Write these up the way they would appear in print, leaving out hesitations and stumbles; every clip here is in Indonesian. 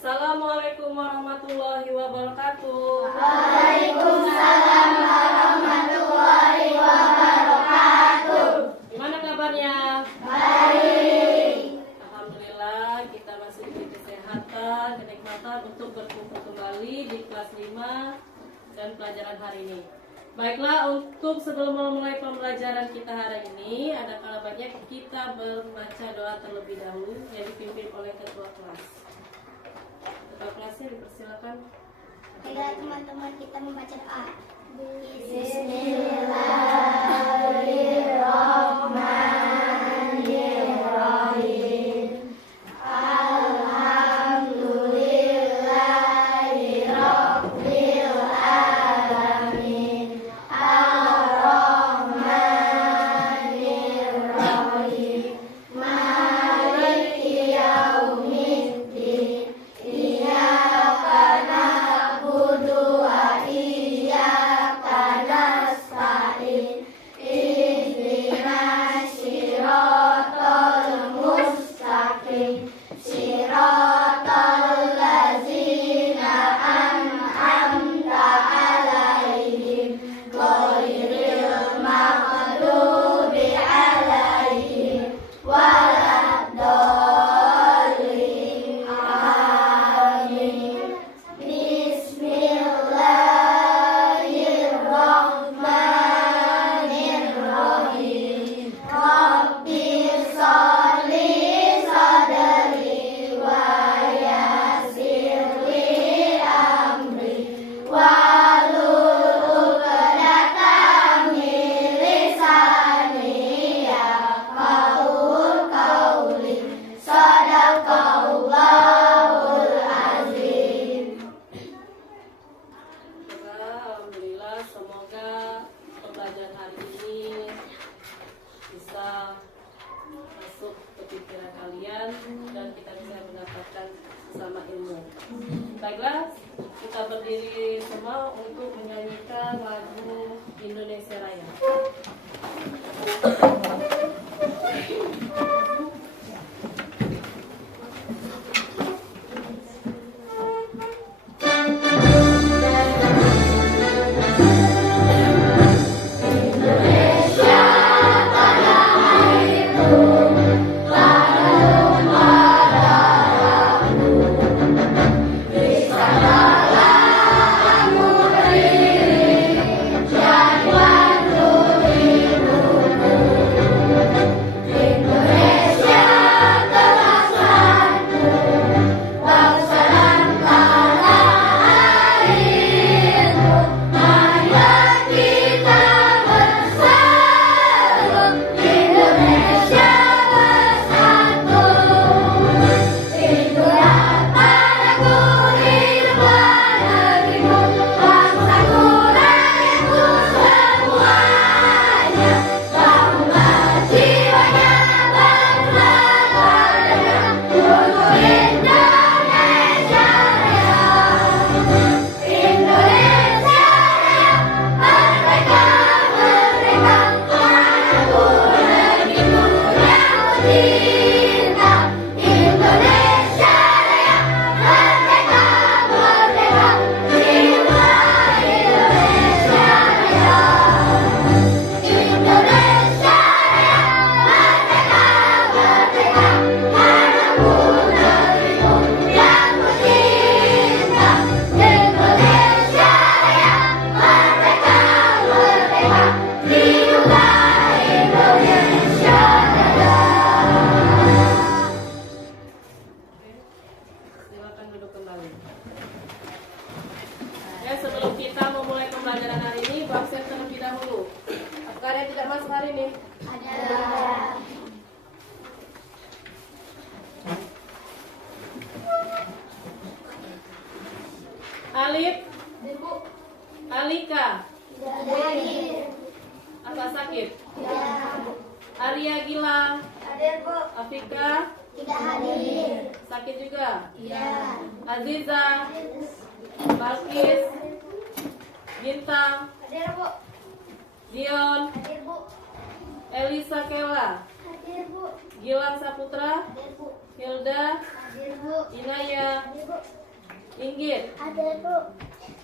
Assalamualaikum warahmatullahi wabarakatuh. Waalaikumsalam warahmatullahi wabarakatuh. Gimana kabarnya? Baik. Alhamdulillah kita masih diberi kesehatan, kenikmatan untuk berkumpul kembali di kelas 5 dan pelajaran hari ini. Baiklah, untuk sebelum memulai pembelajaran kita hari ini, ada kalanya kita membaca doa terlebih dahulu yang dipimpin oleh ketua kelas. Ketua kelasnya dipersilakan. Baiklah teman-teman, kita membaca doa. Bismillahirrahmanirrahim. Alhamdulillahirabbil alamin. Ar-Rahmanirrahim. Maliki yaumiddin. Iyyaka na'budu wa iyyaka nasta'in. Ihdinas siratal mustaqim. Siratal ladzina an'amta 'alaihim ghairil maghdubi 'alaihim waladdallin. Amin. Bismillahirrahmanirrahim. Rabbi sholli sadri wa yassir li amri wahlul 'uqdatam min lisani yafqahu qawli. Shadaqallahul azim. Alhamdulillah, semoga pembelajaran hari ini bisa masuk ke pikiran kalian dan kita bisa mendapatkan sama ilmu. Baiklah, kita berdiri semua untuk menyanyikan lagu Indonesia Raya. Silakan duduk kembali. Ya, sebelum kita memulai pembelajaran hari ini, absen terlebih dahulu. Apakah ada yang tidak masuk hari ini? Ada. Alif, Ibu. Alika, Tidak hadir. apa sakit? Tidak. Arya Gila, Hadir, Bu. Afika, Tidak hadir. sakit juga. Iya. Aziza, Balkis, Bintang, Hadir, Bu. Dion, Hadir, Bu. Elisa Kela, Hadir, Bu. Gilang Saputra, Hadir, Bu. Hilda, Hadir, Bu. Inaya, Hadir, Bu. Inggit, Hadir, Bu.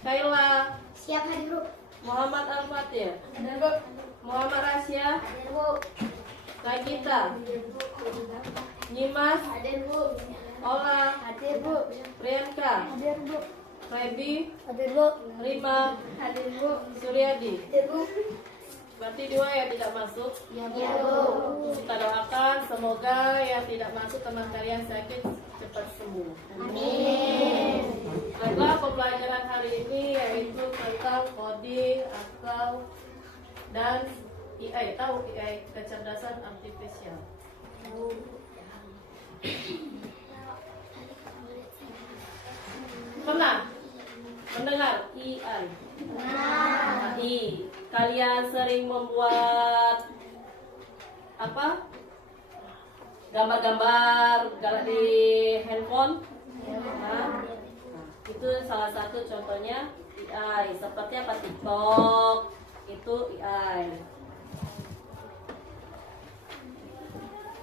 Kayla, Siap hadir, Bu. Muhammad Al-Fatih, Hadir, Bu. Muhammad Rasya, Hadir, Bu. Nagita, Hadir, Bu. Nyimas, Hadir, Bu. Ola, Hadir, Bu. Priyanka, Hadir, Bu. Febi, Hadir, Bu. Rima, Hadir, Bu. Suryadi. Hadir, Bu. Berarti 2 yang tidak masuk. Ya, Bu. Kita doakan semoga yang tidak masuk teman kalian sakit cepat sembuh. Amin. Baiklah, pembelajaran hari ini yaitu tentang kode, akal, dan AI. Tahu AI, kecerdasan artifisial. Pernah mendengar AI? AI. Kalian sering membuat apa? Gambar-gambar di handphone? Nah, itu salah satu contohnya AI. Seperti apa? TikTok itu AI.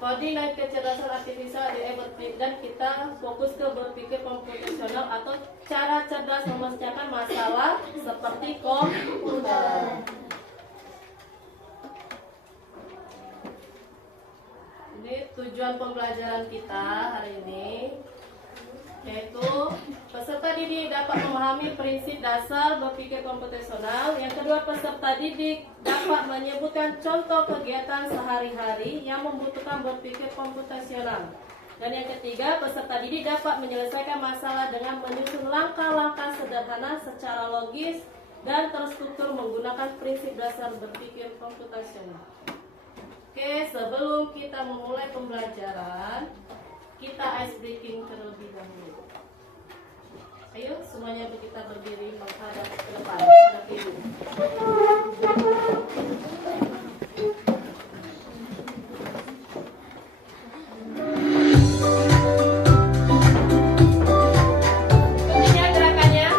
Kode dan kecerdasan artifisial dan kita fokus ke berpikir komputasional atau cara cerdas memecahkan masalah seperti komputer. Ini tujuan pembelajaran kita hari ini, yaitu peserta didik dapat memahami prinsip dasar berpikir komputasional. Yang kedua, peserta didik dapat menyebutkan contoh kegiatan sehari-hari yang membutuhkan berpikir komputasional. Dan yang ketiga, peserta didik dapat menyelesaikan masalah dengan menyusun langkah-langkah sederhana secara logis dan terstruktur menggunakan prinsip dasar berpikir komputasional. Oke, sebelum kita memulai pembelajaran, kita ice breaking terlebih dahulu. Ayo, semuanya kita berdiri menghadap ke depan. Hadap ibu. Ininya gerakannya.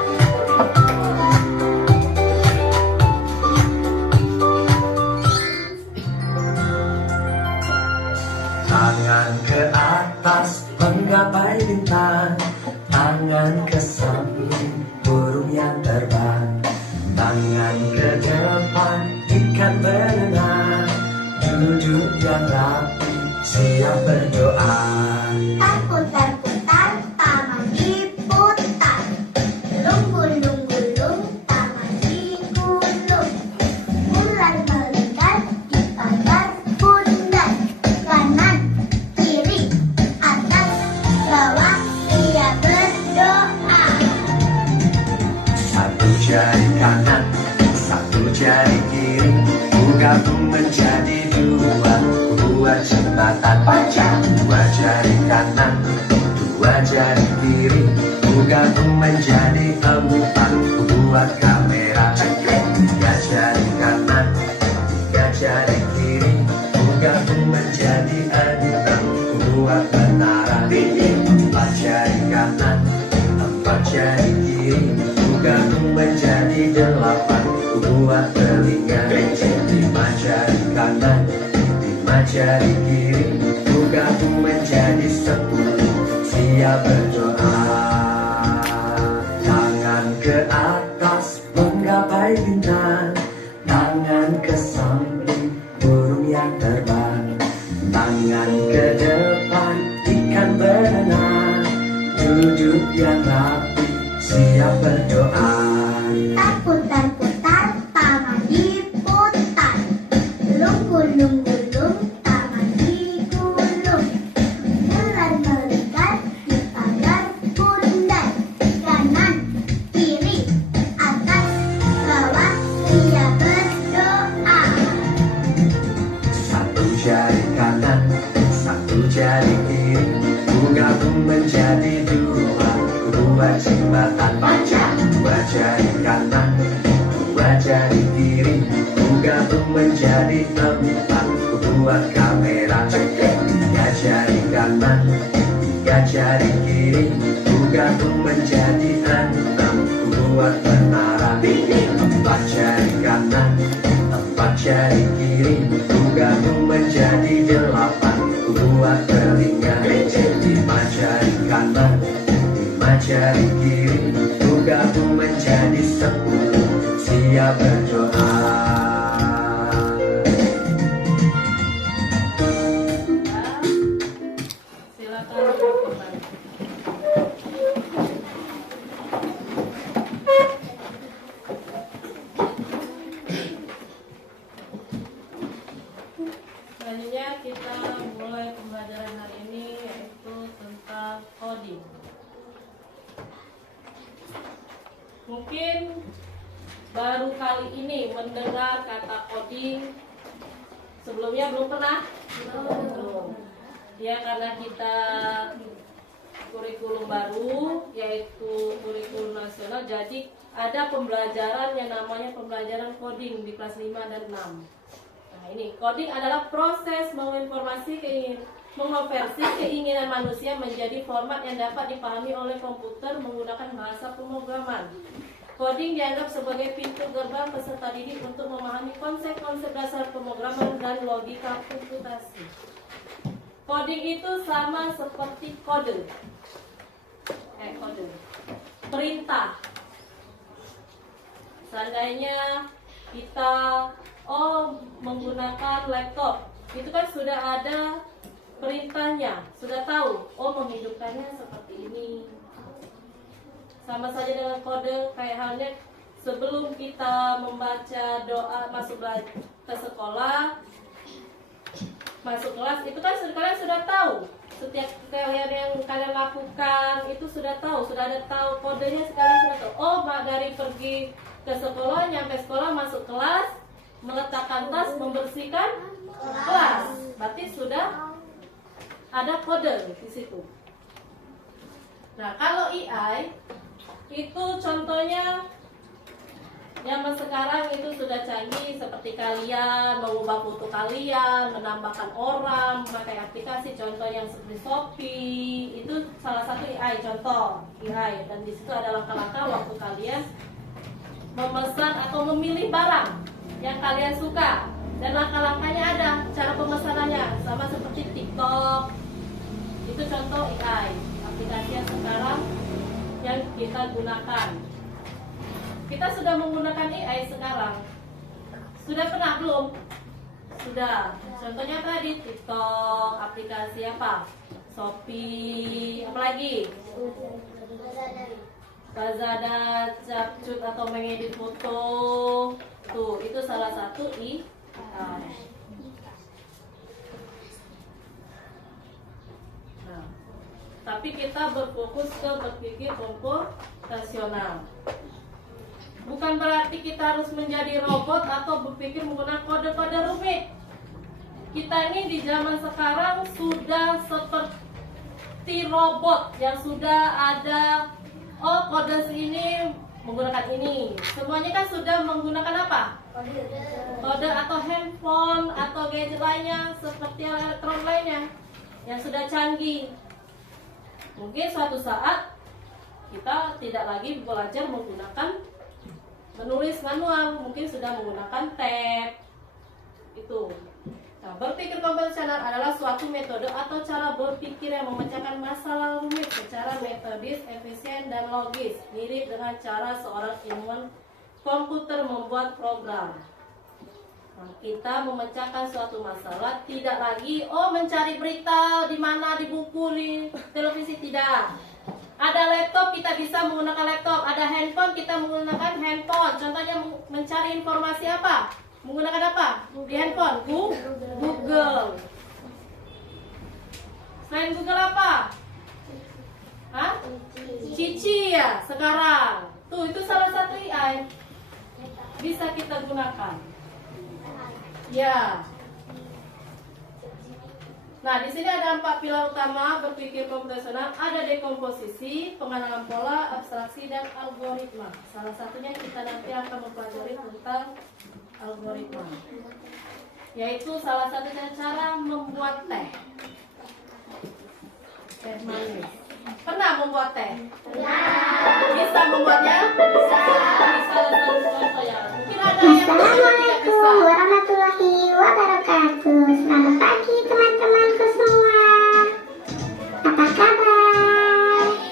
Tangan ke atas menggapai bintang, tangan ke samping burung yang terbang, tangan ke depan ikan berenang, duduk yang rapi siap berdoa. Putar-putar, taman diputar. Gulung-gulung, taman digulung. Ular melingkar di pagar bundar. Kanan, kiri, atas, bawah, ia berdoa. Satu jari kanan, satu jari kiri, gabung menjadi dua, buat jembatan panjang. Dua jari kanan, dua jari kiri, gabung menjadi empat, buat kamera. Tiga jari kanan, tiga jari kiri, gabung menjadi enam, buat menara. Empat jari kanan, empat jari kiri, gabung menjadi delapan, buat telinga. Lima jari kanan, lima jari kiri, gabung menjadi 10, siap berdoa. Tangan ke atas menggapai bintang, tangan ke samping burung yang terbang, tangan ke depan ikan berenang, duduk yang rapi siap berdoa. Putar-putar, taman diputar. Gulung-gulung, taman digulung. Ular melingkar di pagar bundar. Kanan, kiri, atas, bawah, ia berdoa. Satu jari kanan, satu jari kiri, gabung menjadi dua, buat jembatan panjang. Dua jari kanan, dua jari kiri, gabung menjadi empat, buat kamera. Tiga jari kanan, tiga jari kiri, gabung menjadi enam, buat menara. Empat jari kanan, empat jari kiri, gabung menjadi delapan, buat telinga. Lima kanan, 5 jari kiri, ku gabung menjadi 10. Siap berdoa. Silakan duduk kembali. Selanjutnya kita mulai pembelajaran hari ini, yaitu tentang coding. Mungkin baru kali ini mendengar kata coding. Sebelumnya belum pernah? Belum. Ya, karena kita kurikulum baru, yaitu kurikulum nasional, jadi ada pembelajaran yang namanya pembelajaran coding di kelas 5 dan 6. Nah, ini coding adalah proses mengonversi keinginan manusia menjadi format yang dapat dipahami oleh komputer menggunakan bahasa pemrograman. Coding dianggap sebagai pintu gerbang peserta didik untuk memahami konsep-konsep dasar pemrograman dan logika komputasi. Coding itu sama seperti kode. Kode. Perintah. Seandainya kita menggunakan laptop, itu kan sudah ada perintahnya, sudah tahu, menghidupkannya seperti ini. Sama saja dengan kode, kayak halnya sebelum kita membaca doa masuk ke sekolah, masuk kelas, itu kan kalian sudah tahu. Setiap kalian yang kalian lakukan itu sudah tahu, sudah ada tahu kodenya, sekarang sudah tahu. Dari pergi ke sekolah, nyampe sekolah, masuk kelas, meletakkan tas, membersihkan kelas, berarti sudah ada kode di situ. Nah, kalau AI itu contohnya zaman sekarang itu sudah canggih, seperti kalian mengubah foto kalian, menambahkan orang, memakai aplikasi, contoh yang seperti Shopee, itu salah satu AI, contoh AI. Dan di situ ada langkah-langkah waktu kalian memesan atau memilih barang yang kalian suka, dan langkah-langkahnya ada, cara pemesanannya sama seperti TikTok. Itu contoh AI, aplikasi yang sekarang yang kita gunakan. Kita sudah menggunakan AI sekarang. Sudah pernah belum? Sudah. Contohnya tadi TikTok, aplikasi apa? Shopee, apa lagi? Lazada, Capcut atau mengedit foto. Tuh, itu salah satu AI. Nah, tapi kita berfokus ke berpikir komputasional. Bukan berarti kita harus menjadi robot atau berpikir menggunakan kode-kode rumit. Kita ini di zaman sekarang sudah seperti robot yang sudah ada, kode ini menggunakan ini. Semuanya kan sudah menggunakan apa? Kode atau handphone atau gadget lainnya, seperti elektron lainnya yang sudah canggih. Mungkin suatu saat kita tidak lagi belajar menggunakan menulis manual, mungkin sudah menggunakan tab. Itu. Nah, berpikir komputasional adalah suatu metode atau cara berpikir yang memecahkan masalah rumit secara metodis, efisien, dan logis, mirip dengan cara seorang ilmuwan komputer membuat program. Nah, kita memecahkan suatu masalah tidak lagi mencari berita di mana, di buku, di televisi, tidak. Ada laptop, kita bisa menggunakan laptop. Ada handphone, kita menggunakan handphone. Contohnya mencari informasi apa? Menggunakan apa? Di handphone? Google. Selain Google apa? Cici ya sekarang. Tuh, itu salah satu AI. Bisa kita gunakan. Ya. Nah, di sini ada 4 pilar utama berpikir komputasional. Ada dekomposisi, pengenalan pola, abstraksi, dan algoritma. Salah satunya kita nanti akan mempelajari tentang algoritma, yaitu salah satunya cara membuat teh manis. Pernah membuat teh? Bisa membuatnya? Bisa. Salah satu contoh ya. Mungkin ada yang tidak Assalamualaikum bisa. warahmatullahi wabarakatuh. Selamat pagi teman-temanku semua. Apa kabar?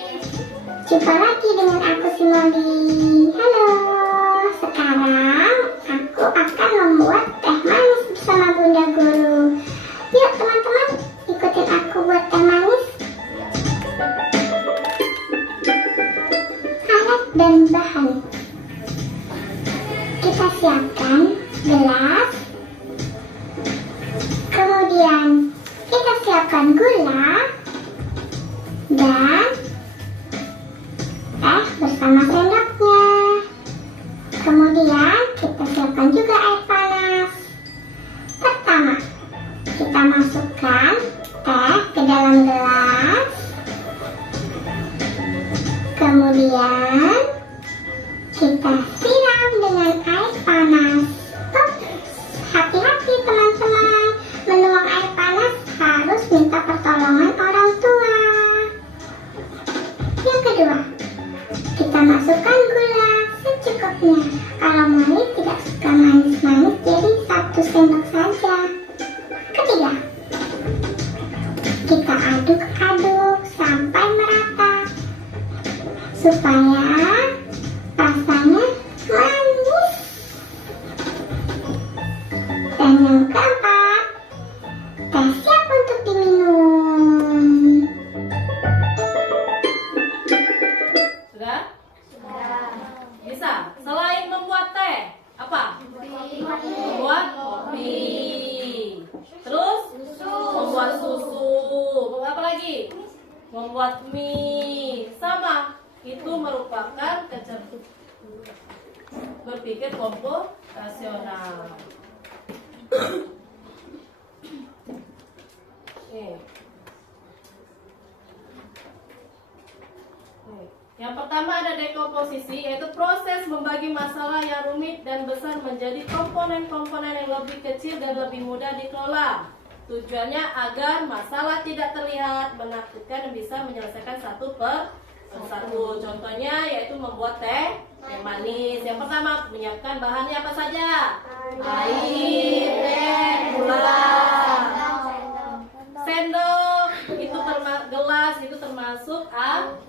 Jumpa lagi dengan aku si Molly. Halo, sekarang aku akan membuat teh manis bersama Bunda Guru. Yuk teman-teman, ikutin aku buat teh manis. Alat dan bahan. Kita siapkan gelas. Kemudian kita siapkan gula dan teh bersama sendoknya. Kemudian kita siapkan juga air panas. Pertama, kita masukkan teh ke dalam gelas. Kemudian kita siram dengan air panas. Hati-hati teman-teman, menuang air panas harus minta pertolongan orang tua. Yang kedua, kita masukkan gula secukupnya. Kalau Molly tidak suka manis-manis, jadi 1 sendok saja. Ketiga, kita aduk-aduk sampai merata supaya rasanya manis. Dan yang keempat, teh siap untuk diminum. Sudah? Bisa. Selain membuat teh, apa? Membuat kopi. Terus? Membuat susu. Membuat apa lagi? Membuat mie. Sama. Itu merupakan berpikir komputasional. Nih. Yang pertama ada dekomposisi, yaitu proses membagi masalah yang rumit dan besar menjadi komponen-komponen yang lebih kecil dan lebih mudah dikelola. Tujuannya agar masalah tidak terlihat menakutkan dan bisa menyelesaikan satu per satu. Contohnya yaitu membuat teh manis. Yang pertama, menyiapkan bahannya apa saja? Air, teh, gula, sendok, itu gelas, itu termasuk alat.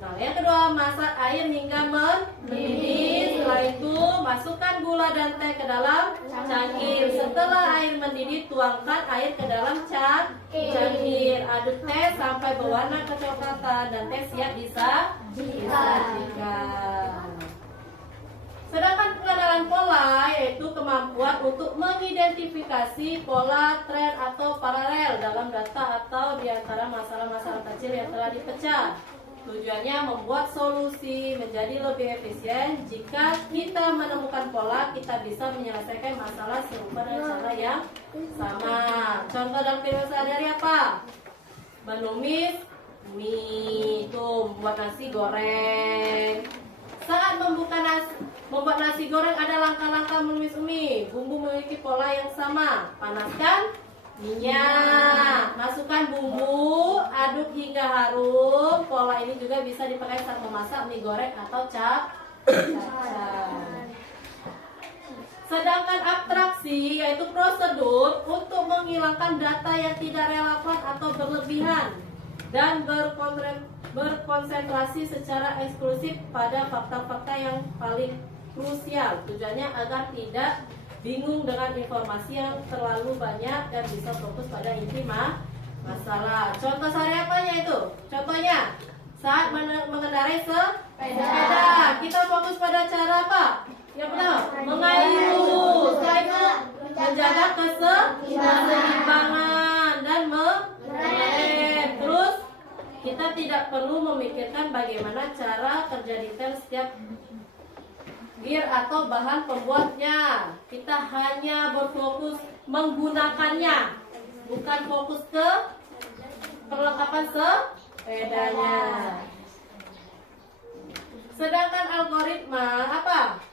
Nah, yang kedua, masak air hingga mendidih. Setelah itu, masukkan gula dan teh ke dalam cangkir. Setelah air mendidih, tuangkan air ke dalam cangkir. Aduk teh sampai berwarna kecoklatan dan teh siap disajikan. Sedangkan pengenalan pola yaitu kemampuan untuk mengidentifikasi pola, tren atau paralel dalam data atau di antara masalah-masalah kecil yang telah dipecah. Tujuannya membuat solusi menjadi lebih efisien. Jika kita menemukan pola, kita bisa menyelesaikan masalah serupa dengan cara yang sama. Contoh dalam kehidupan sehari-hari apa? Menumis mie, itu membuat nasi goreng. Saat membuat nasi goreng ada langkah-langkah menumis mie. Bumbu memiliki pola yang sama. Panaskan minyak, masukkan bumbu, aduk hingga harum. Pola ini juga bisa dipakai saat memasak mie goreng atau capcay. Sedangkan abstraksi yaitu prosedur untuk menghilangkan data yang tidak relevan atau berlebihan dan berkonsentrasi secara eksklusif pada fakta-fakta yang paling krusial. Tujuannya agar tidak bingung dengan informasi yang terlalu banyak dan bisa fokus pada inti masalah. Contoh sehari apanya itu? Contohnya saat mengendarai sepeda, kita fokus pada cara apa? Yang pertama, mengayuh. Setelah itu menjaga keseimbangan dan merem. Terus kita tidak perlu memikirkan bagaimana cara kerja detail setiap gear atau bahan pembuatnya. Kita hanya berfokus menggunakannya, bukan fokus ke perlengkapan sepedanya. Sedangkan algoritma apa?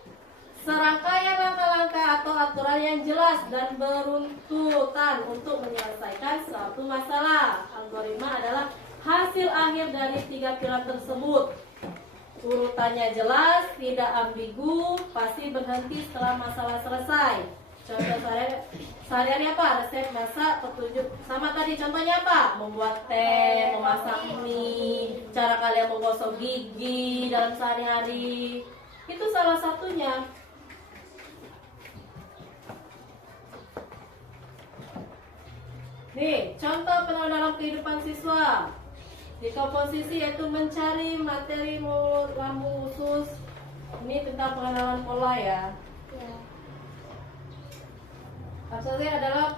Serangkaian langkah-langkah atau aturan yang jelas dan beruntutan untuk menyelesaikan suatu masalah. Algoritma adalah hasil akhir dari 3 pilar tersebut. Urutannya jelas, tidak ambigu, pasti berhenti setelah masalah selesai. Contoh sehari-hari apa? Resep masak, petunjuk. Sama tadi contohnya apa? Membuat teh, memasak mie, cara cara kalian menggosok gigi dalam sehari-hari. Itu salah satunya. Nih, contoh penuh dalam kehidupan siswa. Di komposisi yaitu mencari materi lambung usus. Ini tentang pengenalan pola ya. Maksudnya adalah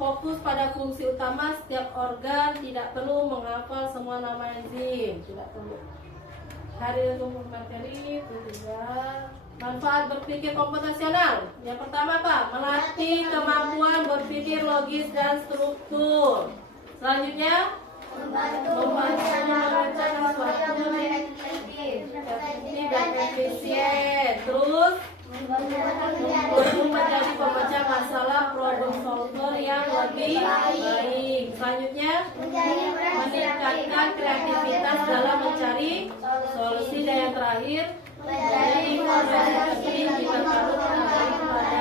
fokus pada fungsi utama setiap organ, tidak perlu menghafal semua nama enzim, tidak perlu. Hari untuk materi itu juga. Manfaat berpikir komputasional. Yang pertama apa? Melatih kemampuan berpikir logis dan struktur. Selanjutnya, membantu merancang sesuatu yang efektif dan efisien. Terus, menjadi pemecah masalah problem solver yang lebih baik. Selanjutnya, meningkatkan kreativitas dalam mencari solusi. Dan yang terakhir, menjadi konsentrasi jika perlu kembali pada.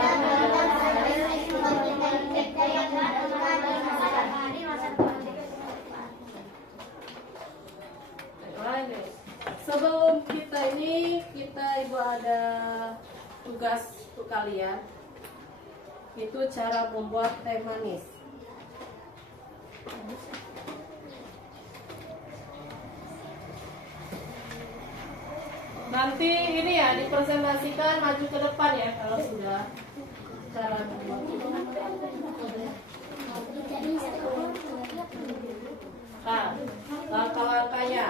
Sebelum kita ibu ada tugas untuk kalian, itu cara membuat teh manis. Nanti ini ya dipresentasikan maju ke depan ya kalau sudah cara membuat. Nah, langkah-langkahnya.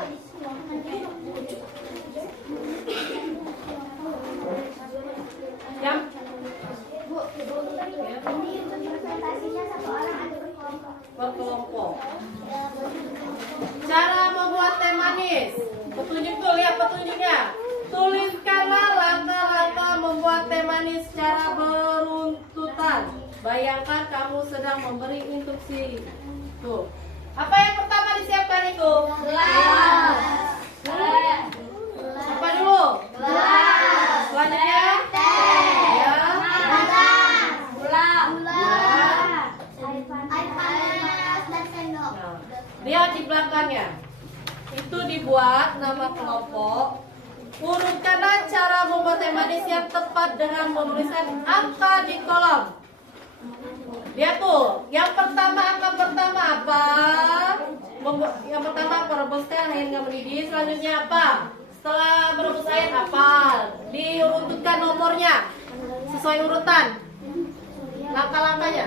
Yang berkelompok. Cara membuat teh manis. Petunjuk tuh, lihat petunjuknya. Tuliskanlah langkah-langkah membuat teh manis secara beruntutan. Bayangkan kamu sedang memberi instruksi. Tuh. Apa yang pertama disiapkan itu? Gelas. Apa dulu? Gelas. Selanjutnya? Teh. Ya. Gula. Air panas dan sendok. Nah, lihat di belakangnya. Itu dibuat nama kelompok. Urutkanlah cara membuat teh manis yang tepat dengan menuliskan angka di kolom. Lihat tuh, yang pertama angka pertama apa? Yang pertama merebuskan air nggak mendidih. Selanjutnya apa? Setelah merebus air apa? Diurutkan nomornya sesuai urutan. Langkah-langkahnya.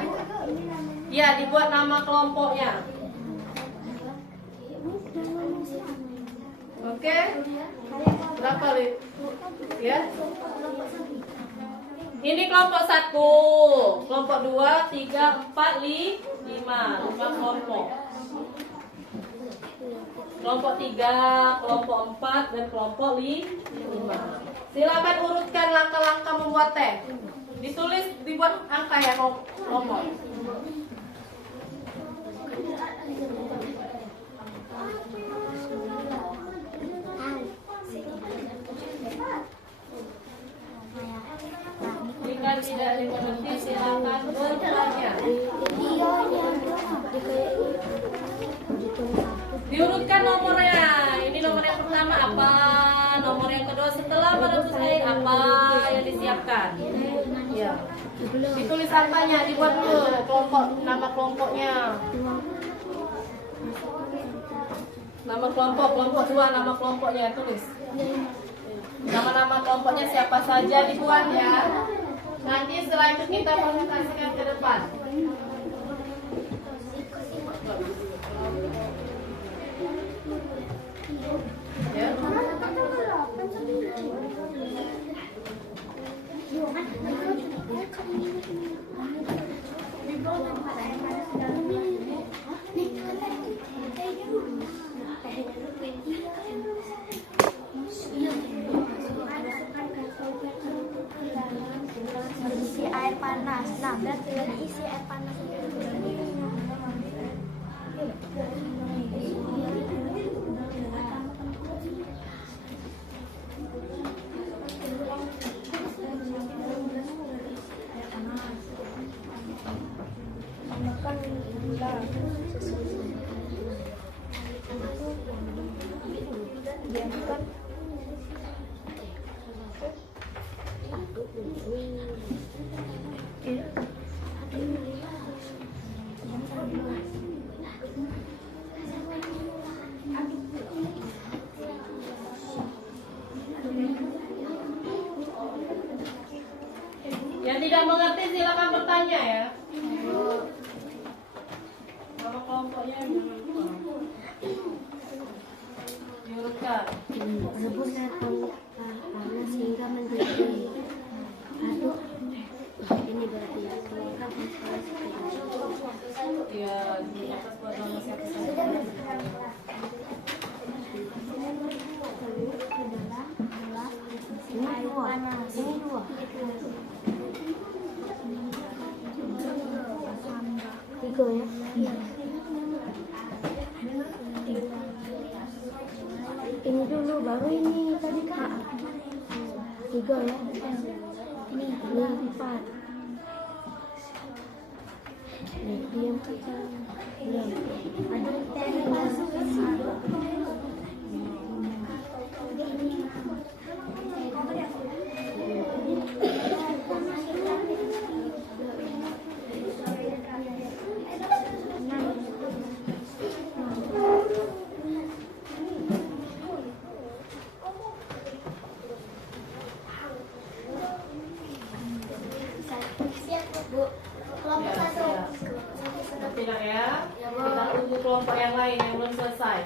Ya, dibuat nama kelompoknya. Oke? Berapa Lid? Ya? Ini kelompok 1, kelompok 2, 3, 4, 5 kelompok. Kelompok 3, kelompok 4, dan kelompok 5. Silakan urutkan langkah-langkah membuat teh. Ditulis, dibuat angka ya kelompok. Jika tidak dimengerti, silakan bertanya. Diurutkan nomornya. Ini nomor yang pertama apa? Nomor yang kedua setelah merebus air apa yang disiapkan? Ya. Ditulis angkanya, dibuat dulu kelompok, nama kelompoknya. Nama kelompok 2, nama kelompoknya tulis. Nama-nama kelompoknya siapa saja dibuat ya. Nanti setelah itu kita presentasikan ke depan. Ya. Isi air panas. Nah, berarti isi air panas. namanya ya. Nama kelompoknya diurutkan. Rebus atau panas hingga mendidih. Aduk. Ini berarti ya. Iya, di atas buat nomor satu saja. Ini dua. Ini dua. Tiga ya? Iya. Ini dulu, baru ini tadi kak. Tiga ya? Ini empat. Nih, diam kak. Diam. Aduk teh. Tidak ya. Kita tunggu kelompok yang lain yang belum selesai.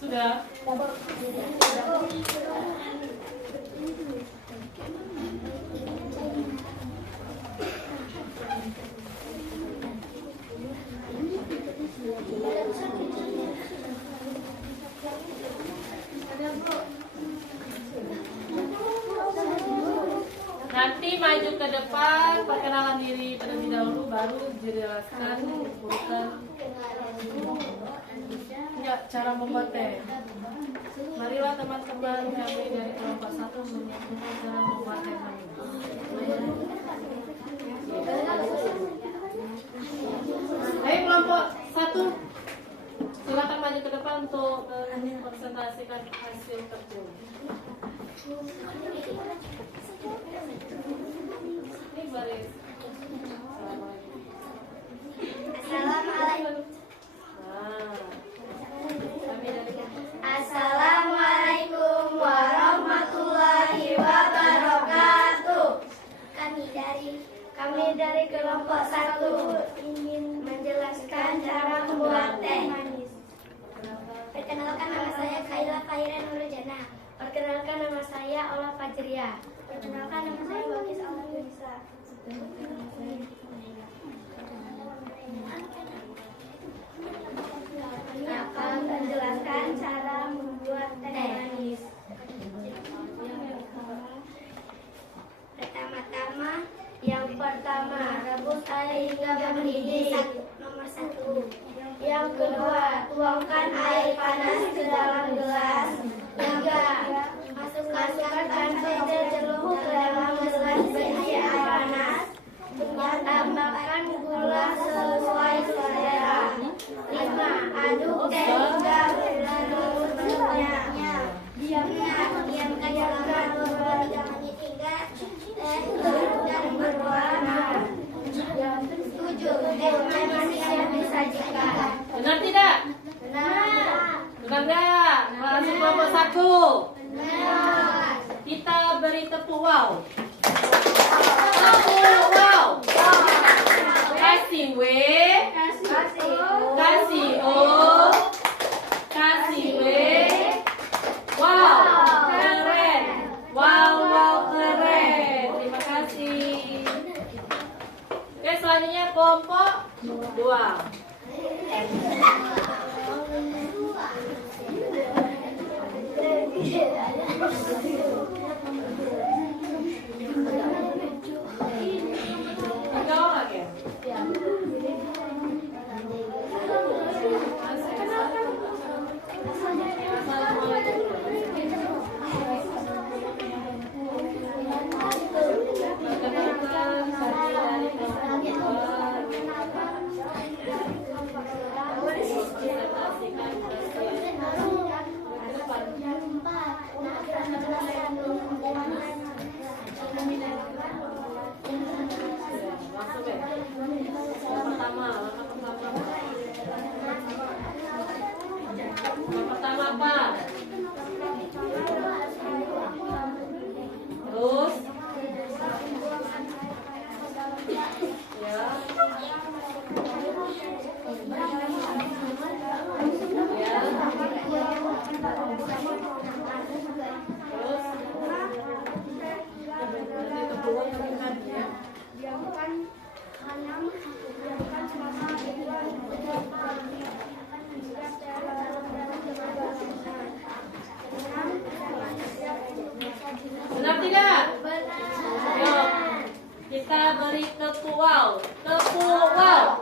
Sudah. Nanti maju ke depan, perkenalan diri terlebih dahulu, baru jelaskan urutan ya, cara membuat teh. Marilah teman-teman kami dari kelompok 1 menyambungkan cara membuat teh manis. Ayo kelompok 1, silakan maju ke depan untuk presentasikan hasil terjun. Ini baris. Assalamualaikum. Assalamualaikum warahmatullahi wabarakatuh. Kami dari kelompok 1 ingin menjelaskan cara membuat teh manis. Perkenalkan, nama saya Kaila Faira Nurjana. Perkenalkan, nama saya Ola Fajria. Perkenalkan, nama saya Bakis Alhamdulillah. Akan menjelaskan cara membuat teh manis. Yang pertama, rebus air hingga mendidih. Nomor 1. Yang kedua, tuangkan air panas ke dalam gelas. 3. Masukkan sejeruk ke dalam gelas berisi air panas. Tambahkan gula sesuai selera. 5. Aduk teh hingga berlarut bentuknya. Diamkan dalam jangan ditinggal. Teh dan berwarna. 7. Teh manis yang disajikan. Benar tidak? Benar. Benar nggak? Masuk kelompok 1. Benar. Kita beri tepuk wow. Tepuk wow. Kasih W, kasih O, kasih W. Wow, keren. Wow, keren. Terima kasih. Oke, selanjutnya kelompok 2. Tiga orang ya? Yang pertama apa? Terus? Ya. Benar tidak? Yuk, kita beri tepuk wow. Tepuk wow.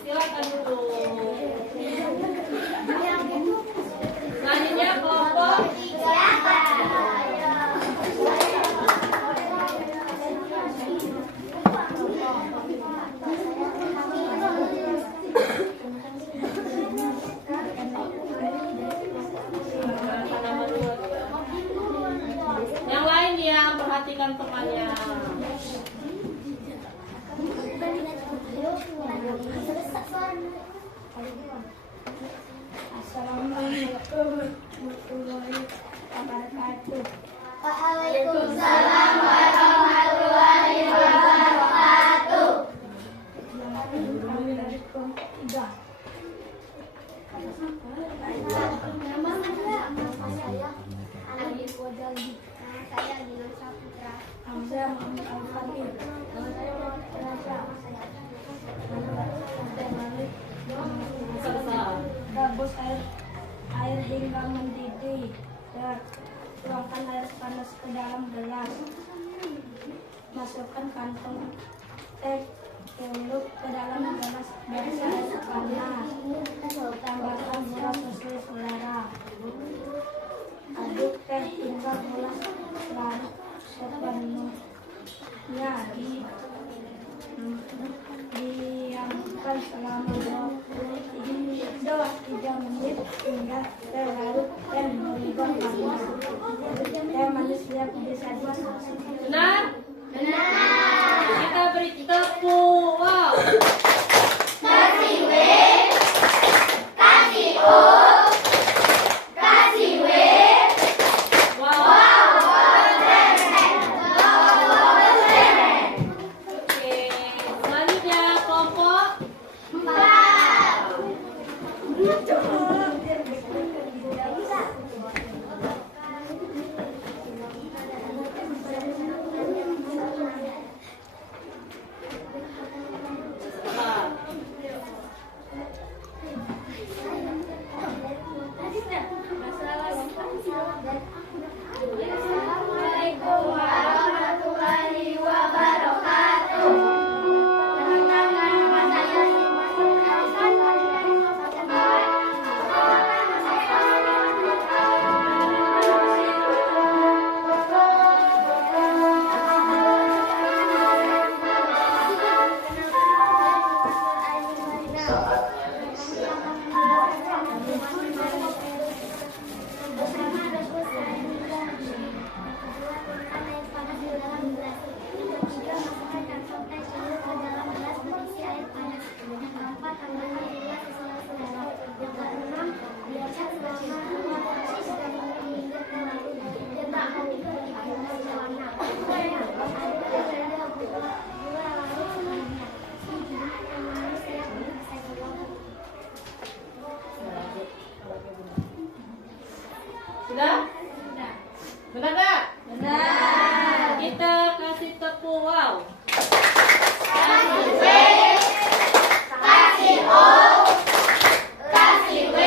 Silakan duduk. Selanjutnya kelompok yang lain dia perhatikan temannya. Assalamualaikum warahmatullahi wabarakatuh. Waalaikumsalam warahmatullahi wabarakatuh. Nama saya Alif Wadali. Nama saya Dilan Saputra. Nama saya Muhammad Al-Fadil. Nama saya Muhammad Al-Rasha. Rebus air hingga mendidih. Tuangkan air panas ke dalam gelas. Masukkan kantong teh celup ke dalam gelas berisi air panas. Tambahkan gula sesuai selera. Aduk teh hingga gula larut sepenuhnya. Diamkan selama 23 menit hingga teh larut dan berubah warna. Teh manis siap disajikan. Benar? Benar. Kita beri tepuk wow. Kasih W, kasih O, kasih W. Selanjutnya kelompok Assalamualaikum warahmatullahi wabarakatuh. Perkenalkan nama saya sudah? Benar nggak? Benar. Kita kasih tepuk wow. kasih W, kasih O, kasih W.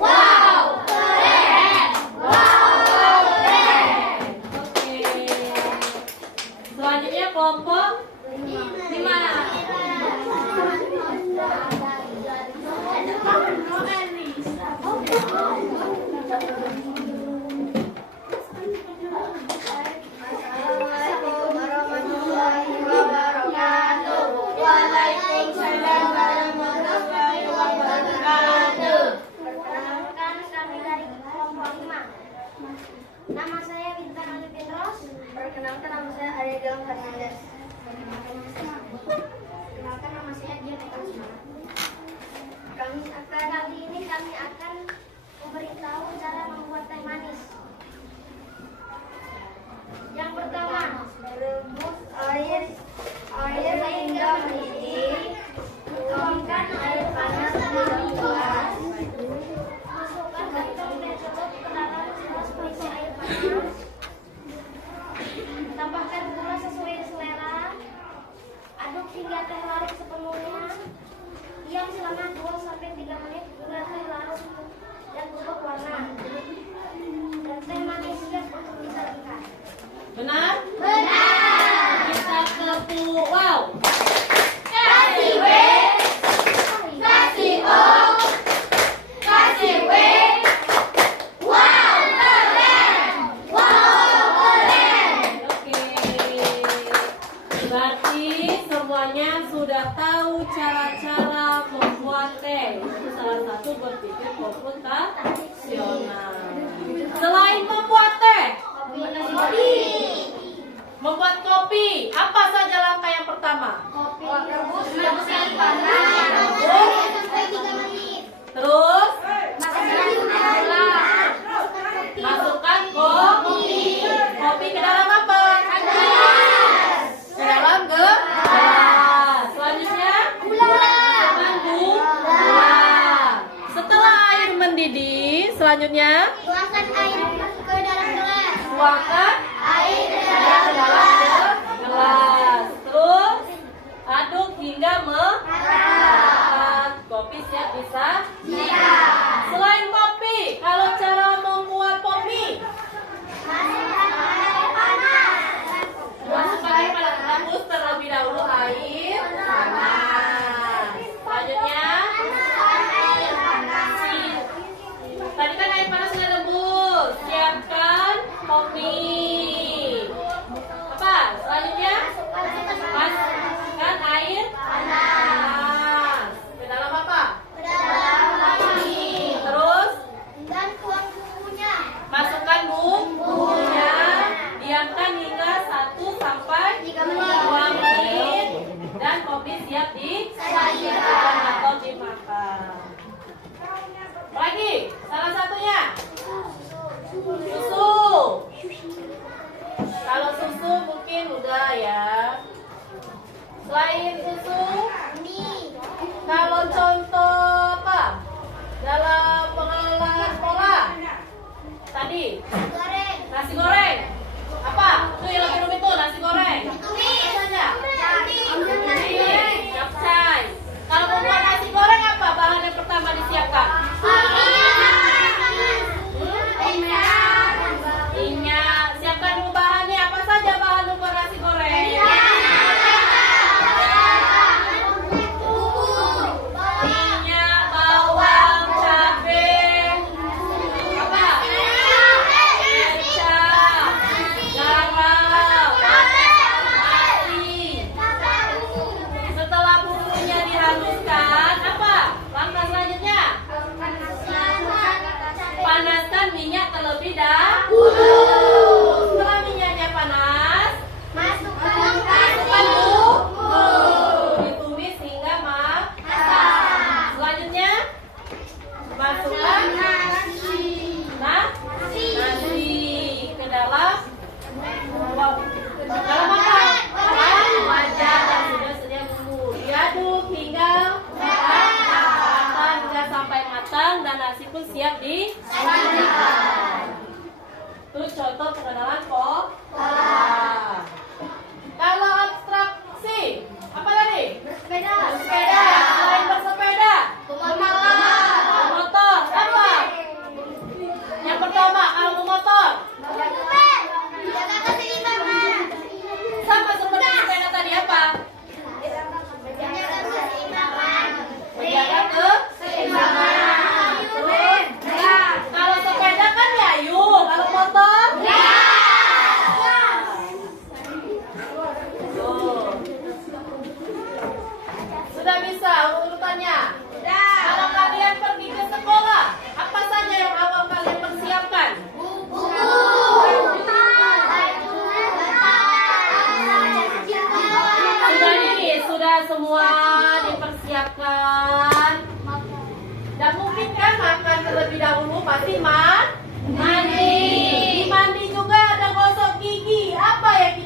Wow, keren. Wow, keren. Oke. Selanjutnya kelompok 5. Assalamualaikum Nama saya Bintang Alifin Ros. Perkenalkan nama saya Arya Galang Fernandes. Perkenalkan nama saya Dian Eka Usmana. Kali ini kami akan memberitahu cara membuat teh manis. Yang pertama, rebus air hingga mendidih. Tuangkan air panas dengan gelas. Masukkan kantong teh celup ke dalam gelas berisi air panas. Tambahkan gula sesuai selera. Aduk hingga teh larut sepenuhnya. Diam selama 2-3 menit hingga teh larut dan berubah warna. Dan teh manis siap untuk disajikan. Benar? Benar. Kita ke wow. Kasih W, kasih O, kasih W. Wow, keren. Wow, keren. Oke. Berarti semuanya sudah tahu cara-cara membuat teh. Itu salah satu berpikir komputasional. Selain membuat teh, membuat kopi, apa saja langkah yang pertama? Rebus air panas. Terus Masukkan gula. masukkan kopi ke dalam apa? Ke dalam gelas. Selanjutnya masukkan gula. Setelah air mendidih, selanjutnya Tuangkan air ke dalam gelas. tuangkan Air ke ke dalam gelas. Terus aduk hingga menghangat. Kopi siap disajikan. Selain kopi, kalau cara membuat kopi, Masukkan air panas. masukkan air panas. Rebus terlebih dahulu air panas. Selanjutnya, tadi kan air panas sudah rebus. Siapkan kopi. Apa? Selanjutnya, masukkan air panas. Ke dalam apa? Terus Dan tuang bumbunya. masukkan bumbunya. Diamkan hingga 1-2 menit. Dan kopi siap disajikan atau dimakan. Lagi, salah satunya susu. Kalau susu mungkin udah ya. Selain susu, kalau contoh apa? Dalam pengelolaan sekolah tadi Goreng. nasi goreng. Apa? Itu yang lebih rumit tuh nasi goreng. Apa saja? Capcay. Kalau membuat nasi goreng apa bahan yang pertama disiapkan? Minyak. Siapkan dulu bahannya. Apa saja bahan untuk nasi goreng? Minyak, bawang, cabai. Apa?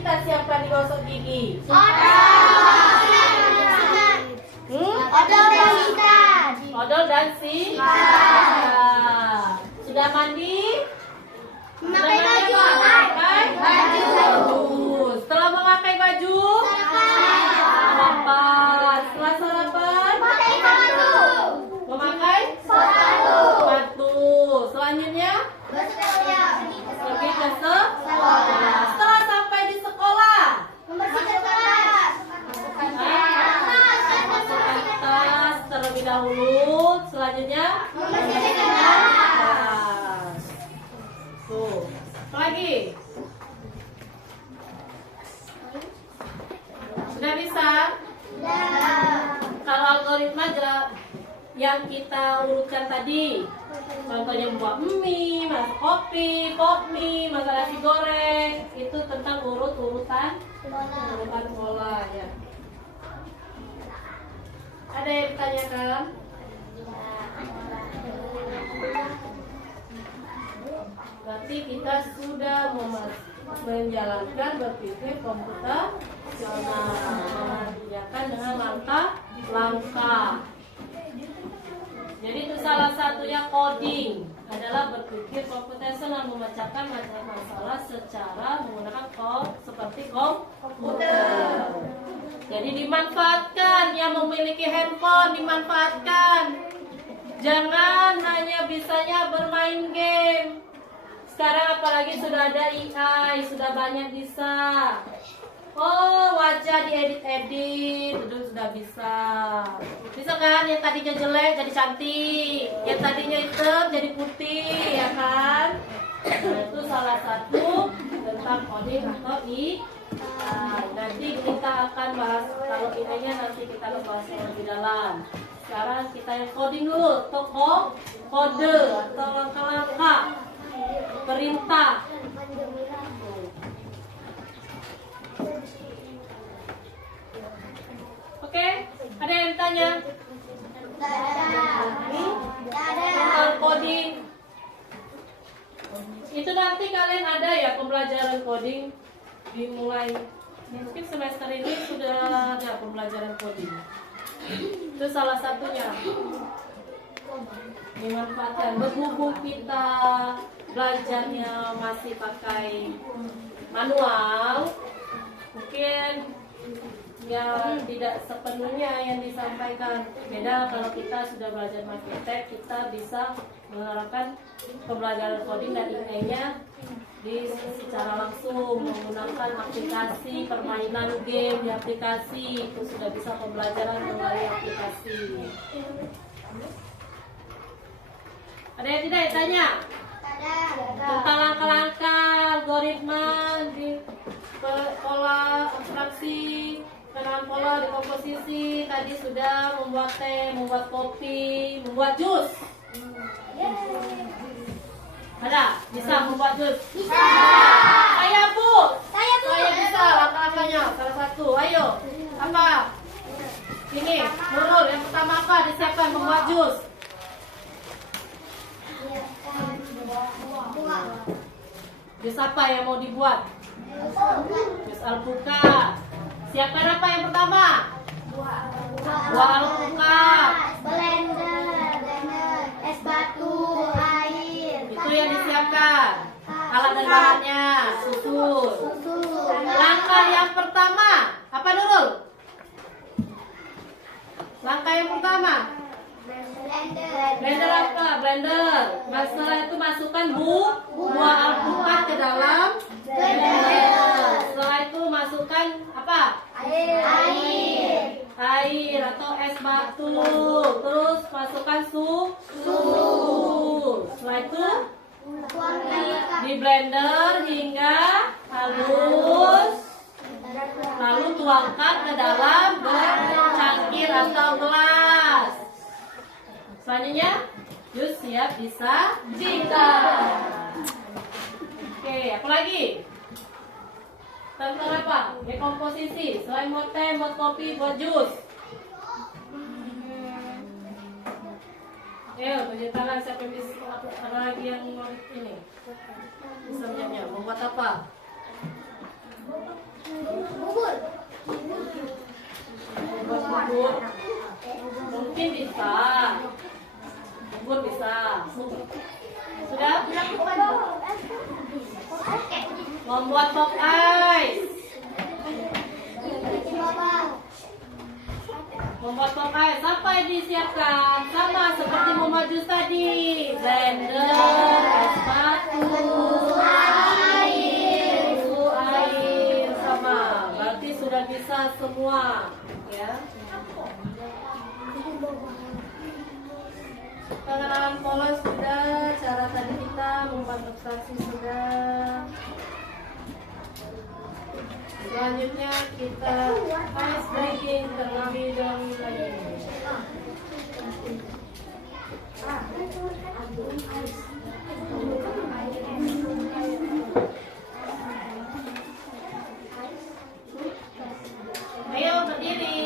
kita siapkan digosok gigi? Odol dan sudah mandi? Memakai Sudah mandi baju. apa? Memakai baju. Setelah memakai baju, sarapan. Setelah sarapan, memakai sepatu. Selanjutnya pergi ke sekolah. Setelah sampai di sekolah, tas terlebih dahulu. Selanjutnya tas. Tuh, apa lagi? Sudah bisa? Kalau algoritma yang kita urutkan tadi, contohnya membuat mie, masak kopi, pop mie, masak nasi goreng, itu tentang urutan pola ya. Ada yang ditanyakan? Berarti kita sudah menjalankan berpikir komputasional, mengerjakan dengan langkah-langkah. Jadi itu salah satunya coding adalah berpikir komputasional, memecahkan masalah secara menggunakan seperti komputer. Jadi dimanfaatkan, yang memiliki handphone dimanfaatkan. Jangan hanya bisanya bermain game. Sekarang apalagi sudah ada AI, sudah banyak bisa. Oh, wajah diedit-edit, itu sudah bisa. Bisa kan? Yang tadinya jelek jadi cantik, yang tadinya hitam jadi putih, ya kan? Nah, itu salah satu tentang coding atau AI. Nanti kita akan bahas, kalau AI-nya nanti kita bahas lebih dalam. Sekarang kita yang coding dulu, kode atau langkah-langkah perintah. Oke, ada yang tanya? Tentang coding. Itu nanti kalian ada ya pembelajaran coding dimulai. Mungkin semester ini sudah ada pembelajaran coding. Itu salah satunya. Dimanfaatkan. Berhubung kita belajarnya masih pakai manual, mungkin ya tidak sepenuhnya yang disampaikan. Beda kalau kita sudah belajar marketing, kita bisa menerapkan pembelajaran coding dan AI-nya secara langsung menggunakan aplikasi, permainan game di aplikasi. Itu sudah bisa pembelajaran melalui aplikasi. Ada yang tidak ditanya? Tentang langkah-langkah algoritma di pola abstraksi, pengenalan pola di komposisi. Tadi sudah membuat teh, membuat kopi, membuat jus. Ada? Bisa membuat jus? Bisa. Saya Bu. Saya bisa langkah-langkahnya. Salah satu. Ayo. Apa? Ini Nurul. Yang pertama apa? Disiapkan membuat jus. Jus apa yang mau dibuat? Jus alpukat. Siapkan apa yang pertama? Buah alpukat. Blender, es batu, air. Itu yang disiapkan. Alat dan bahannya, susun. Langkah yang pertama apa Nurul? Langkah yang pertama blender apa? Blender. Setelah itu masukkan buah alpukat ke dalam blender. Setelah itu masukkan apa? Air atau es batu. Terus masukkan susu. Setelah itu di blender hingga halus. Lalu tuangkan ke dalam cangkir atau gelas. Selanjutnya, jus siap disajikan. Oke, apa lagi? Tentang apa? Dekomposisi. Selain buat teh, buat kopi, buat jus. Ayo, tunjuk tangan siapa yang bisa. Ada lagi yang mau ini? Bisa menyanyi. Membuat apa? Bubur. Bubur. Mungkin bisa. Bubur bisa. Sudah? Membuat pop ice. Membuat pop ice. Apa yang disiapkan? Sama seperti membuat jus tadi. Blender, es batu, susu air, sama. Berarti sudah bisa semua, ya. Pengenalan pola sudah, cara tadi kita membuat substansi sudah. Selanjutnya kita ice breaking terlebih dahulu. Ayo berdiri.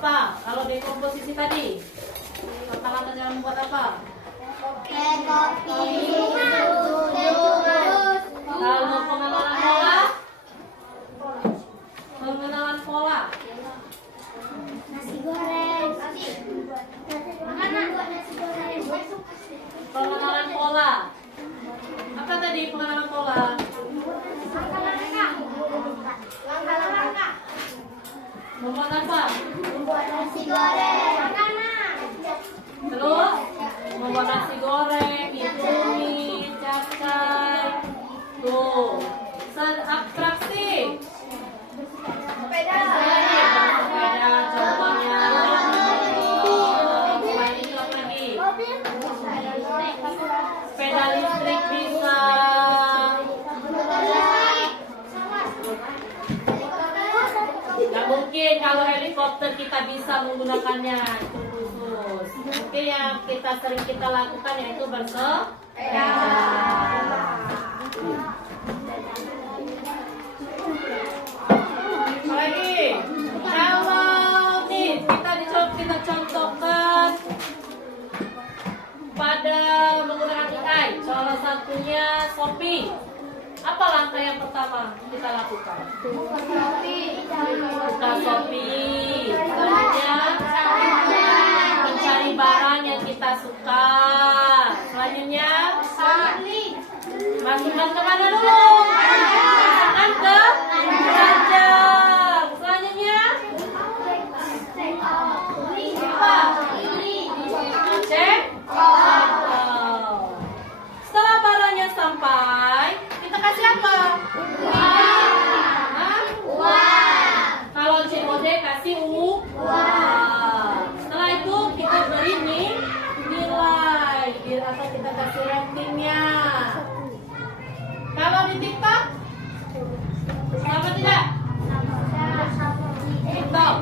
Apa? Kalau di komposisi tadi, kata-katanya membuat apa? Kopi, susu, pengenalan pola. Membuat apa? Membuat nasi goreng. Terus membuat nasi goreng, indomie, capcay. Tuh, abstraksi. Sepeda. Sepeda contohnya. Selain itu apa lagi? Sepeda listrik bisa. Nggak mungkin kalau helikopter kita bisa menggunakannya, itu khusus. Mungkin yang sering kita lakukan yaitu bersepeda. Apalagi kalau nih kita contohkan pada menggunakan AI, salah satunya Shopee. Apa langkah yang pertama kita lakukan? Buka Shopee. Selanjutnya mencari barang yang kita suka. Selanjutnya masukkan kemana dulu? Masukkan ke keranjang. Selanjutnya apa? Cek. Setelah barangnya sampai, kita kasih apa? Uang. Kalau COD kasih uang. Setelah itu kita beri nilai atau kita kasih ratingnya. Kalau di TikTok, apa tidak? TikTok.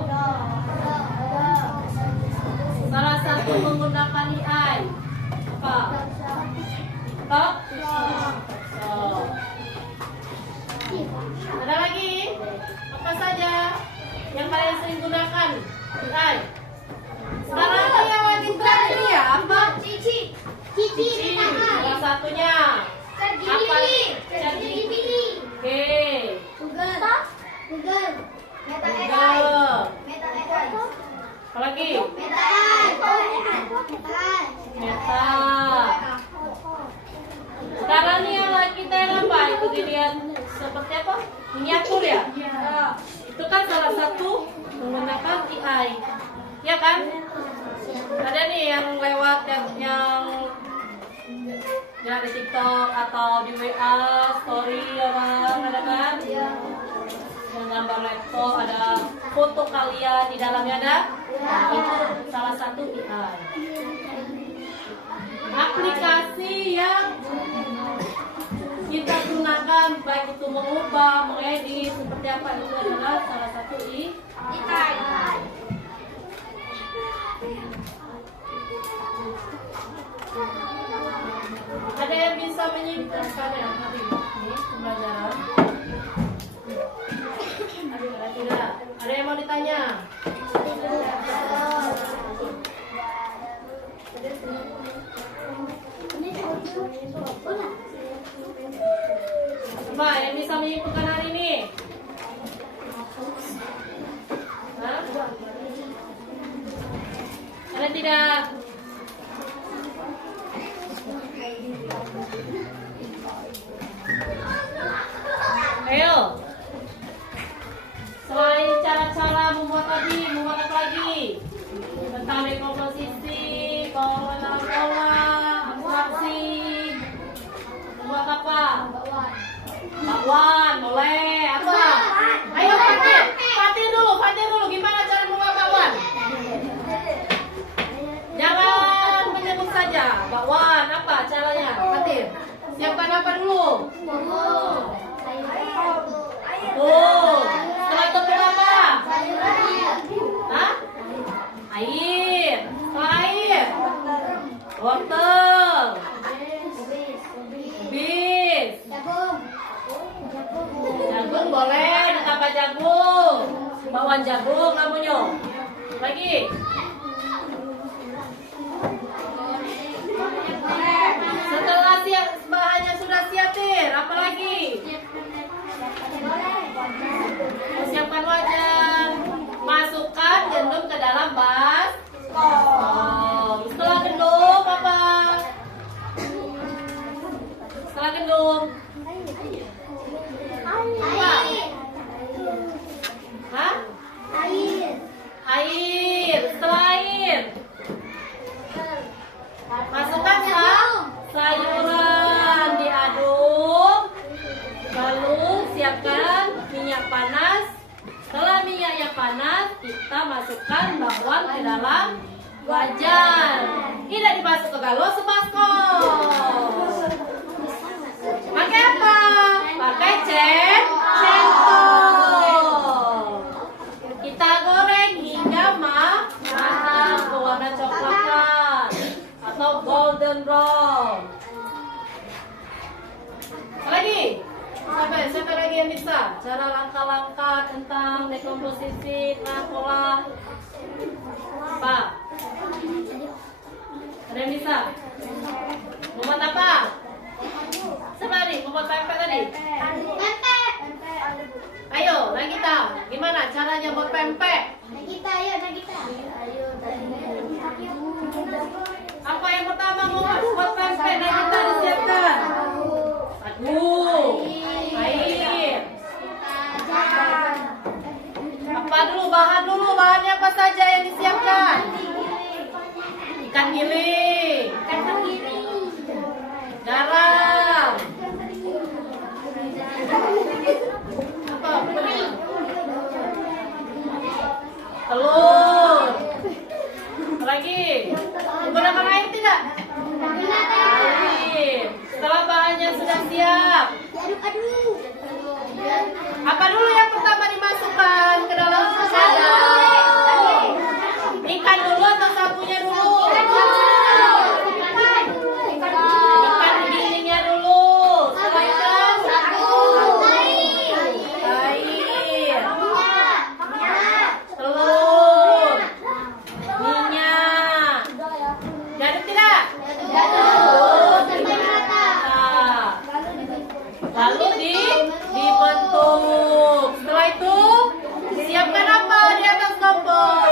Salah satu menggunakan AI. Apa? TikTok. Ada lagi? Apa saja yang kalian sering gunakan AI? Sekarang yang lagi tren ini ya apa? Cici. Salah satunya. Apa? ChatGPT. Oke. Google. Meta AI. Google. Meta AI. Apa lagi? Meta AI. Meta. Sekarang nih yang lagi tren apa? Itu dilihat seperti apa? Miniatur ya? Itu kan salah satu menggunakan AI. Ya kan? Ada nih yang lewat yang di TikTok atau di WA story orang ada kan? Yang gambar laptop, ada foto kalian di dalamnya ada? Itu salah satu AI. Aplikasi yang kita gunakan baik itu mengubah, mengedit seperti apa itu adalah salah satu AI. Ada yang bisa menyimpulkan ya hari ini pembelajaran? Ada tidak? Ada yang mau ditanya? Coba yang bisa menyimpulkan hari ini? Hah? Ada tidak? Ayo. Selain cara-cara membuat tadi, membuat apa lagi? Tentang dekomposisi, pengenalan pola, abstraksi. Membuat apa? Bakwan, boleh. Apa? Ayo Fatir dulu. Gimana cara membuat bakwan? Jangan menyebut saja. Bakwan, apa caranya? Fatir. Siapkan apa dulu? Setelah itu apa? Hah? Air. Setelah air, wortel, bis, jagung boleh ditambah jagung, bakwan jagung namanya. Lagi. Setelah bahannya sudah siap, apa lagi? Siapkan wajan, masukkan gandum ke dalam baskom. Setelah gandum apa? Setelah gandum kita masukkan bakwan ke dalam wajan. Tidak dimasuk ke galo sebaskom. Pakai apa? Pakai centong. Kita goreng hingga matang berwarna coklat atau golden brown. Lagi, siapa lagi yang bisa? Cara langkah-langkah tentang dekomposisi pola apa? Ada yang bisa? Membuat apa? Sebari, membuat pempek tadi. Ayo, Nagita, gimana caranya buat pempek? Nagita, ayo Nagita. Apa yang pertama mau buat pempek? Nagita disiapkan. Air. Apa dulu bahannya apa saja yang disiapkan? Ikan giling, garam, apa? Telur. Lagi. Menggunakan air tidak? Air. Setelah bahannya sudah siap, apa dulu yang pertama dimasukkan ke dalam wajan? Ikan dulu atau sabunya dulu? Ikan gilingnya dulu. Setelah ikan, air, telur, minyak. Diaduk tidak? Lalu dibentuk. Setelah itu siapkan apa di atas kompor?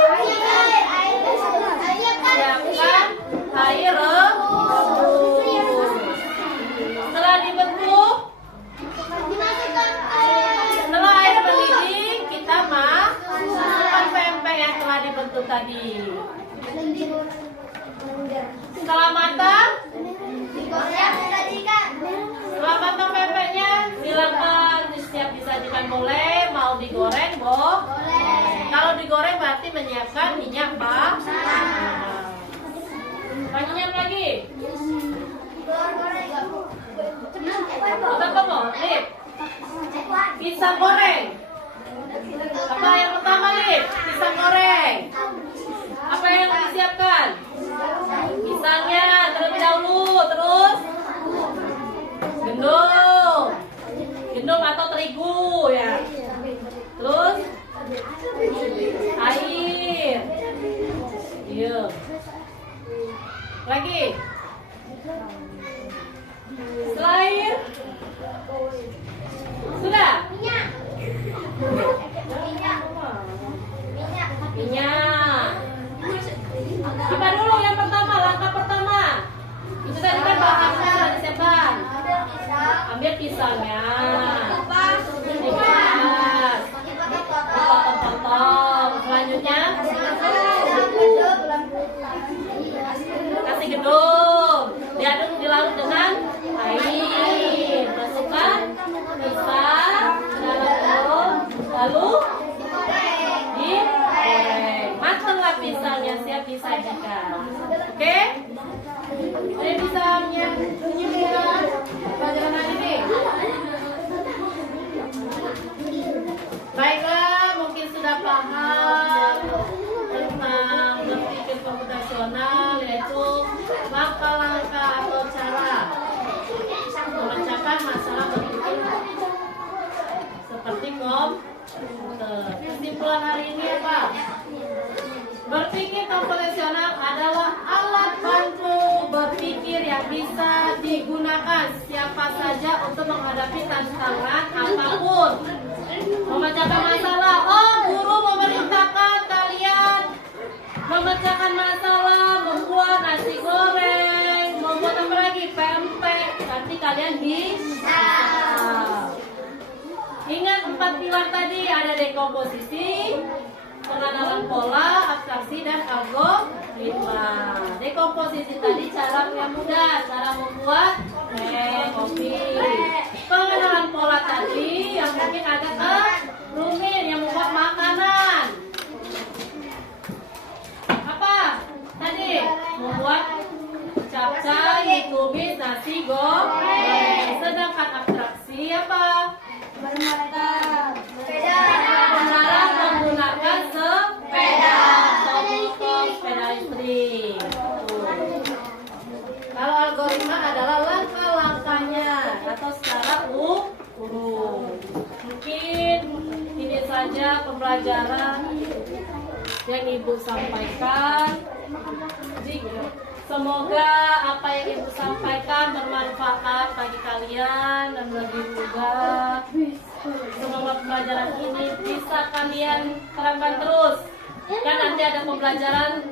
Siapkan air rebus. Setelah dibentuk, setelah air mendidih, kita masukkan pempek yang telah dibentuk tadi. Setelah matang, pempeknya silakan siap disajikan, boleh, mau digoreng, kalau digoreng berarti menyiapkan minyak banyak lagi. Apa mau? Lip, pisang goreng. Apa yang pertama, Lip? Pisang goreng. Apa yang disiapkan? Pisangnya terlebih dahulu, terus gendum atau terigu ya. Terus air. Iya. Lagi. Setelah air. Sudah? Minyak. Apa dulu yang pertama? Langkah pertama. Itu tadi kan bahannya sudah disiapkan. Ambil pisangnya, dikupas, dipotong-potong. Selanjutnya kasih gendum, diaduk, dilarut dengan air. Masukkan pisang ke dalam gendum, lalu digoreng. Matanglah pisangnya, siap disajikan. Oke? Ini pisangnya, senyum-senyum. Pelajaran hari ini. Baiklah, mungkin sudah paham tentang berpikir komputasional, yaitu langkah-langkah atau cara memecahkan masalah berpikir seperti komputer. Kesimpulan hari ini apa? Berpikir komputasional adalah alat bantu berpikir yang bisa digunakan siapa saja untuk menghadapi tantangan apapun. Memecahkan masalah. Oh, guru memerintahkan kalian memecahkan masalah, membuat nasi goreng, membuat apa lagi? Pempek. Nanti kalian bisa. Ingat 4 pilar tadi, ada dekomposisi, pengenalan pola, abstraksi, dan algoritma. Dekomposisi tadi cara yang mudah, cara membuat kopi. Pengenalan pola tadi yang mungkin agak rumit, yang membuat makanan. goreng. Sedangkan abstraksi apa? Cara menggunakan sepeda, motor, sepeda listrik. Kalau algoritma adalah langkah-langkahnya atau secara urut. Mungkin ini saja pembelajaran yang Ibu sampaikan. Semoga apa yang Ibu sampaikan bermanfaat bagi kalian dan lebih mudah. Semoga pembelajaran ini bisa kalian terapkan terus. Kan nanti ada pelajaran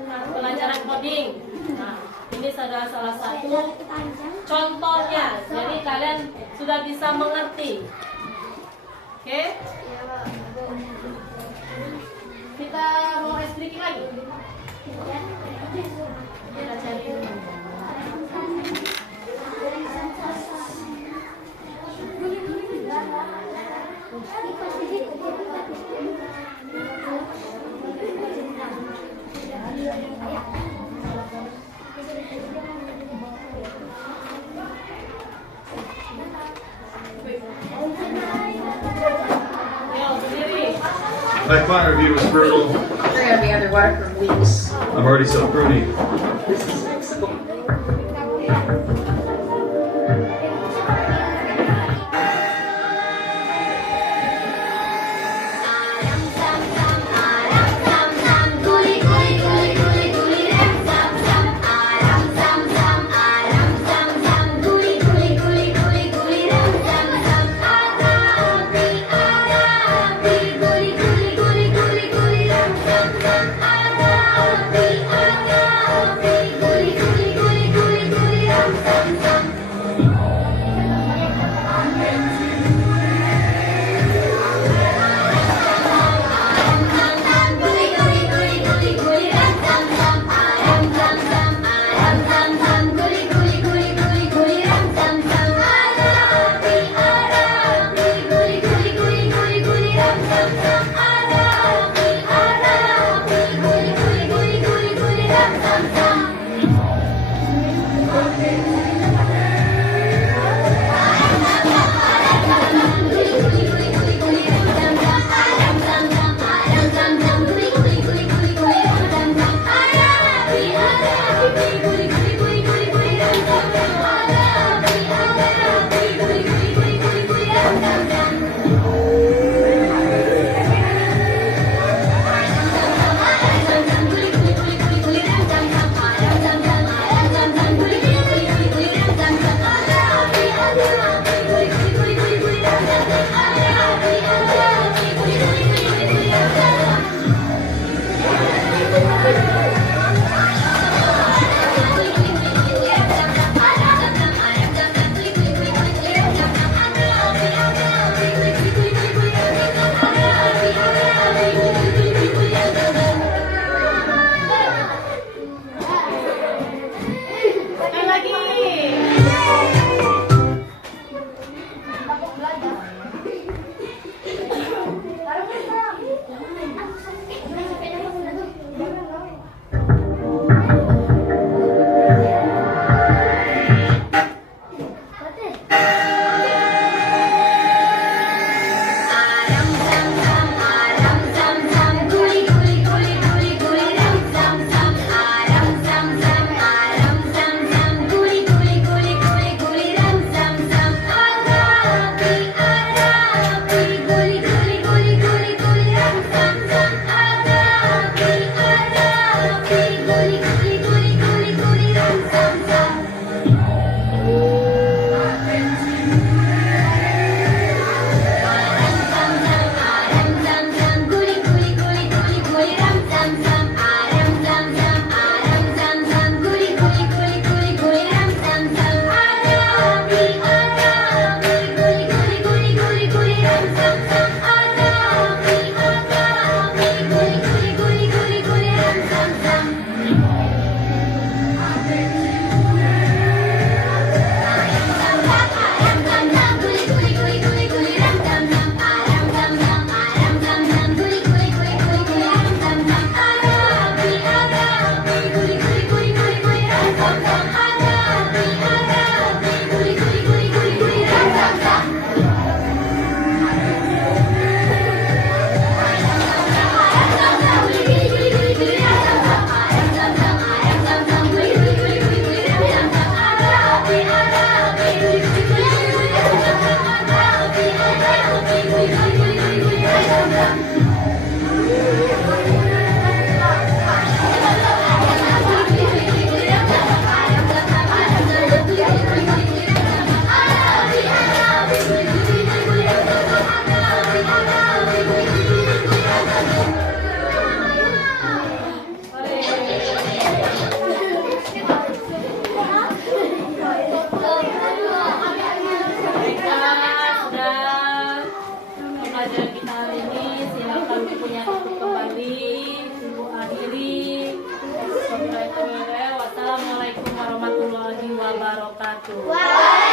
coding. Nah, ini adalah salah satu contohnya. Jadi kalian sudah bisa mengerti. Oke? Kita mau es sedikit lagi. Kita cari dulu. My fire review was brutal. We're gonna be underwater for weeks. I'm already so pruny. This is Mexico. wabarakatuh. Waalaikumsalam